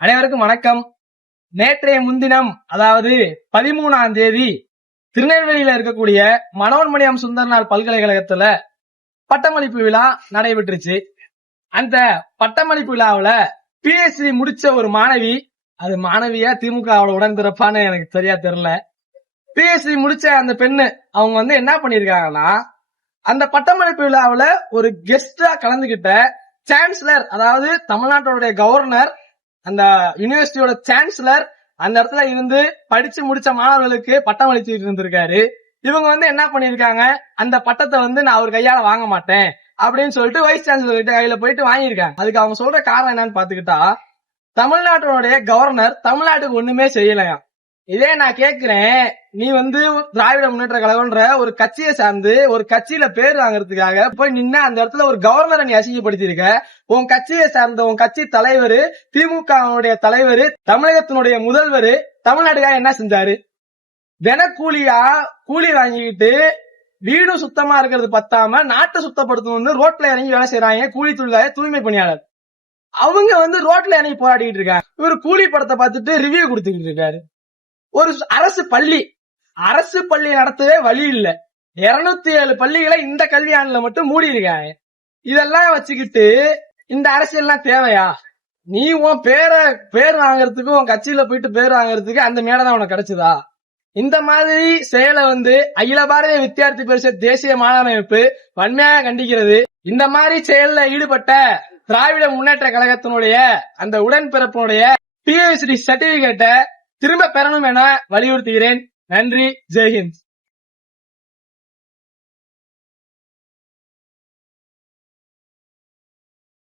அனைவருக்கும் வணக்கம். நேற்றைய முன்தினம், அதாவது 13ஆம் தேதி திருநெல்வேலியில இருக்கக்கூடிய மனோன்மணியம் சுந்தரனார் பல்கலைக்கழகத்துல பட்டமளிப்பு விழா நடைபெற்றுச்சு. அந்த பட்டமளிப்பு விழாவுல PhD முடிச்ச ஒரு மாணவி, அது மாணவியா திமுகவோட உடன்பிறப்பான்னு எனக்கு சரியா தெரியல, PhD முடிச்ச அந்த பெண்ணு அவங்க என்ன பண்ணிருக்காங்கன்னா, அந்த பட்டமளிப்பு விழாவுல ஒரு கெஸ்டா கலந்துகிட்ட சான்சலர், அதாவது தமிழ்நாட்டோட கவர்னர், அந்த யூனிவர்சிட்டியோட சான்சலர் அந்த இடத்துல இருந்து படிச்சு முடிச்ச மாணவர்களுக்கு பட்டம் அளிச்சுட்டு இருந்திருக்காரு. இவங்க என்ன பண்ணிருக்காங்க, அந்த பட்டத்தை நான் அவர் கையால வாங்க மாட்டேன் அப்படின்னு சொல்லிட்டு வைஸ் சான்சலர் கிட்ட கையில போயிட்டு வாங்கியிருக்காங்க. அதுக்கு அவங்க சொல்ற காரணம் என்னன்னு பாத்துக்கிட்டா, தமிழ்நாட்டோட கவர்னர் தமிழ்நாட்டுக்கு ஒண்ணுமே செய்யலையா. இதே நான் கேக்குறேன், நீ திராவிட முன்னேற்ற கழகம்ன்ற ஒரு கட்சியை சார்ந்து ஒரு கட்சியில பேர் வாங்குறதுக்காக போய் நின்ன அந்த இடத்துல ஒரு கவர்னரை நீ அசிங்கப்படுத்திருக்க. உன் கட்சியை சார்ந்த உன் கட்சி தலைவர், திமுக தலைவர், தமிழகத்தினுடைய முதல்வர் தமிழ்நாட்டுக்காக என்ன செஞ்சாரு? தினக்கூலியா கூலி வாங்கிக்கிட்டு வீடும் சுத்தமா இருக்கிறது பத்தாம நாட்டை சுத்தப்படுத்தணும்னு ரோட்ல இறங்கி வேலை செய்யறாங்க கூலி தொழிலாளர், தூய்மை பணியாளர். அவங்க ரோட்ல இறங்கி போராடிட்டு இருக்காங்க. இவர் கூலி படத்தை பார்த்துட்டு ரிவ்யூ கொடுத்துக்கிட்டு இருக்காரு. ஒரு அரசு பள்ளி நடத்தவே வழி இல்ல. 207 பள்ளிகளை இந்த கல்வியாண்டுல மட்டும் மூடி இருக்காங்க. இதெல்லாம் வச்சுக்கிட்டு இந்த அரசியல்லாம் தேவையா? நீ உன் பேர் வாங்குறதுக்கு, உன் கட்சியில போயிட்டு பேர் வாங்குறதுக்கு அந்த மேடை தான் உனக்கு கிடைச்சதா? இந்த மாதிரி செயலை அகில பாரதிய வித்தியார்த்தி பரிஷத் தேசிய மாணவர் அமைப்பு வன்மையாக கண்டிக்கிறது. இந்த மாதிரி செயல்ல ஈடுபட்ட திராவிட முன்னேற்ற கழகத்தினுடைய அந்த உடன்பிறப்பினுடைய PhD சர்டிபிகேட்டை திரும்ப பெறணும் என வலியுறுத்துகிறேன். நன்றி. ஜெய்ஹிந்த்.